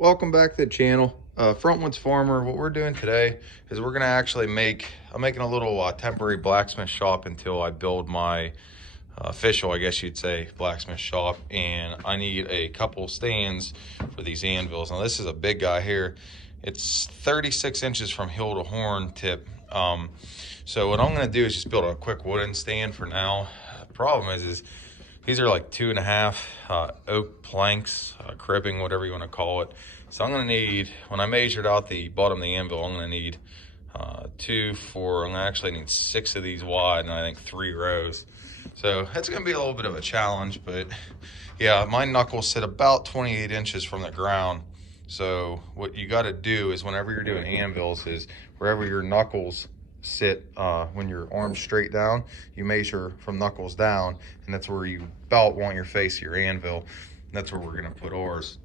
Welcome back to the channel. Frontwoods Farmer. What we're doing today is we're gonna actually I'm making a little temporary blacksmith shop until I build my official, I guess you'd say, blacksmith shop. And I need a couple stands for these anvils. Now this is a big guy here. It's 36 inches from heel to horn tip. So what I'm gonna do is just build a quick wooden stand for now. The problem is these are like 2.5 oak planks, cribbing, whatever you want to call it. So I'm going to need, when I measured out the bottom of the anvil, I'm going to need I'm going to actually need 6 of these wide, and I think 3 rows. So it's going to be a little bit of a challenge, but yeah, my knuckles sit about 28 inches from the ground. So what you got to do is whenever you're doing anvils is wherever your knuckles sit, when your arms straight down, you measure from knuckles down, and that's where you about want your face, your anvil. That's where we're going to put ours.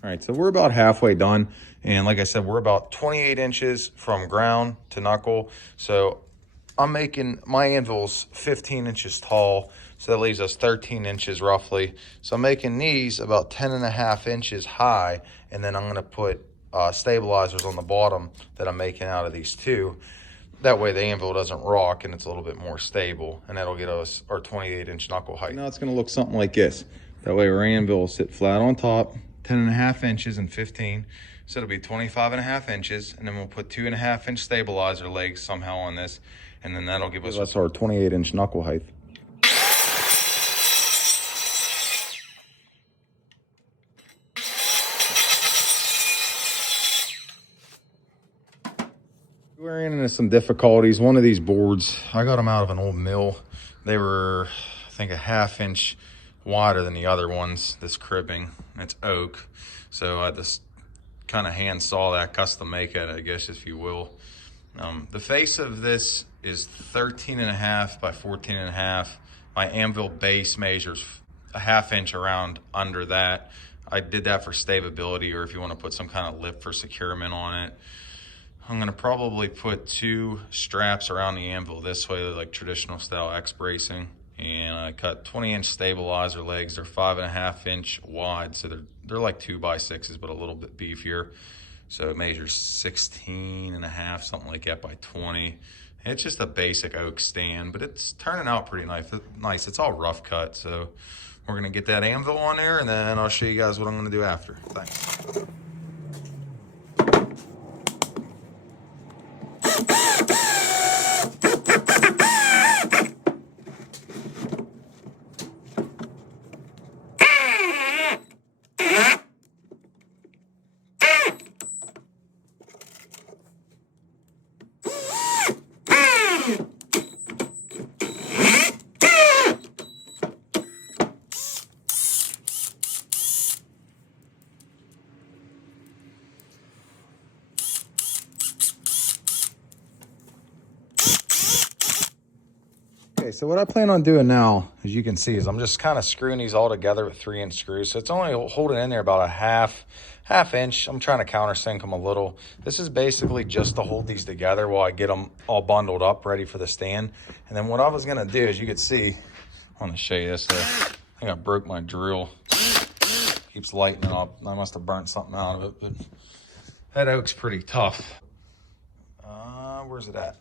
All right, so we're about halfway done. And like I said, we're about 28 inches from ground to knuckle. So I'm making my anvils 15 inches tall. So that leaves us 13 inches roughly. So I'm making these about 10.5 inches high. And then I'm gonna put stabilizers on the bottom that I'm making out of these two. That way the anvil doesn't rock and it's a little bit more stable. And that'll get us our 28-inch knuckle height. Now it's gonna look something like this. That way our anvil will sit flat on top, 10.5 inches and 15. So it'll be 25.5 inches. And then we'll put 2.5-inch stabilizer legs somehow on this. And then that'll give us our 28-inch knuckle height. We're into some difficulties. One of these boards, I got them out of an old mill. They were, I think, a 1/2 inch wider than the other ones, this cribbing. It's oak. So I just kind of hand saw that, custom make it, I guess, if you will. The face of this is 13.5 by 14.5. My anvil base measures a 1/2 inch around under that. I did that for stability, or if you want to put some kind of lip for securement on it. I'm gonna probably put 2 straps around the anvil this way, like traditional style X bracing. And I cut 20-inch stabilizer legs. They're 5.5 inch wide, so they're like 2x6s, but a little bit beefier. So it measures 16 and a half, something like that, by 20. It's just a basic oak stand, but it's turning out pretty nice. It's all rough cut, so we're gonna get that anvil on there, and then I'll show you guys what I'm gonna do after. Thanks. Okay, so what I plan on doing now, as you can see, is I'm just kind of screwing these all together with 3-inch screws. So it's only holding in there about a half inch. I'm trying to countersink them a little. This is basically just to hold these together while I get them all bundled up, ready for the stand. And then what I was gonna do, as you can see, I want to show you this. I think I broke my drill. Keeps lighting up. I must have burnt something out of it, but that oak's pretty tough. Where's it at?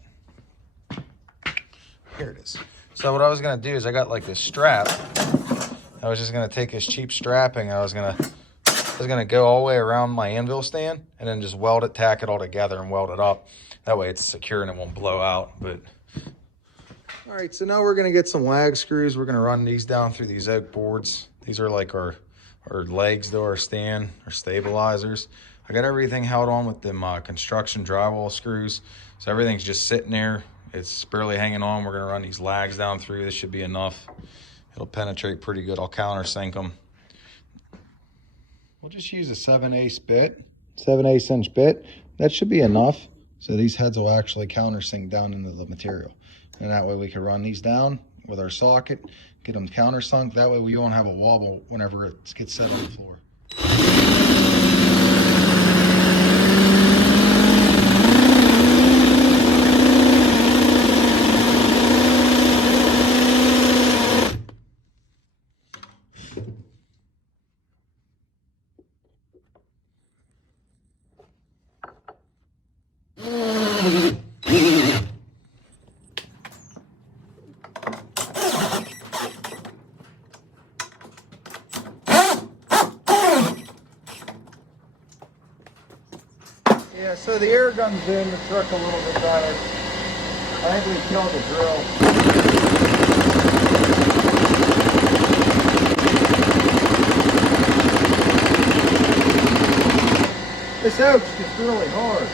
Here it is. So what I was gonna do is I got like this strap. I was just gonna take this cheap strapping. I was gonna go all the way around my anvil stand and then just weld it, tack it all together and weld it up. That way it's secure and it won't blow out. But all right, so now we're gonna get some lag screws. We're gonna run these down through these oak boards. These are like our legs to our stand, our stabilizers. I got everything held on with them construction drywall screws. So everything's just sitting there. It's barely hanging on. We're gonna run these lags down through. This should be enough. It'll penetrate pretty good. I'll countersink them. We'll just use a 7/8 bit, 7/8 inch bit. That should be enough. So these heads will actually countersink down into the material. And that way we can run these down with our socket, get them countersunk. That way we won't have a wobble whenever it gets set on the floor. Yeah, so the air gun's in the truck a little bit better. I think we killed the drill. This oak's just really hard.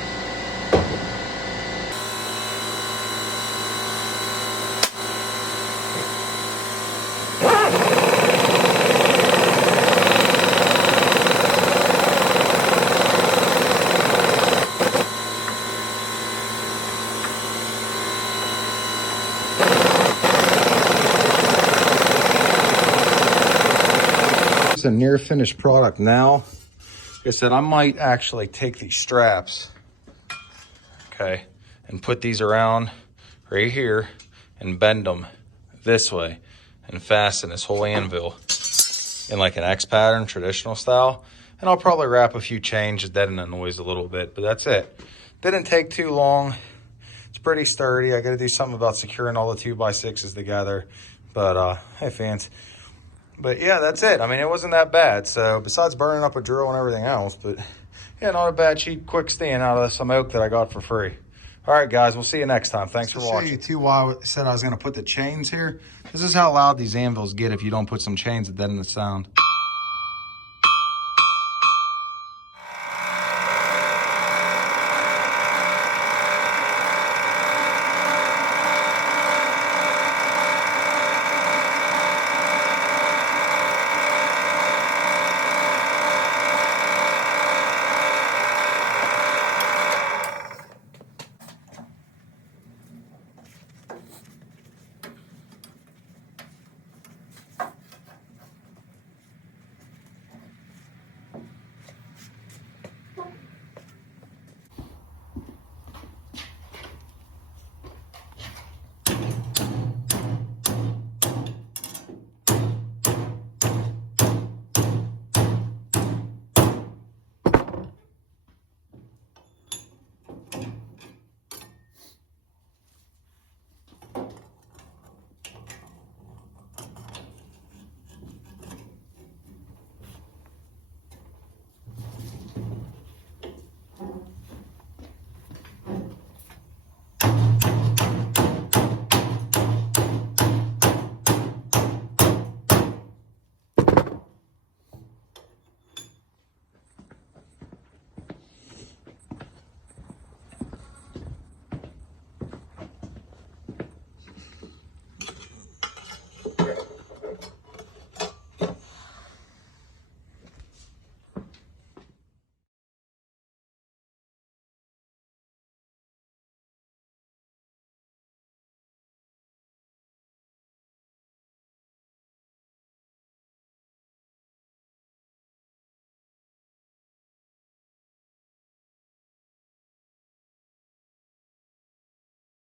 A near finished product now. Like I said, I might actually take these straps, okay, and put these around right here and bend them this way and fasten this whole anvil in like an X pattern, traditional style. And I'll probably wrap a few chains to deaden the noise a little bit, but that's it. Didn't take too long. It's pretty sturdy. I got to do something about securing all the 2x6s together, but hey fans. But yeah, that's it. I mean, it wasn't that bad. So besides burning up a drill and everything else, but yeah, not a bad, cheap, quick stand out of some oak that I got for free. All right, guys, we'll see you next time. Thanks for watching. To show you too why I said I was going to put the chains here. This is how loud these anvils get if you don't put some chains that deaden the sound.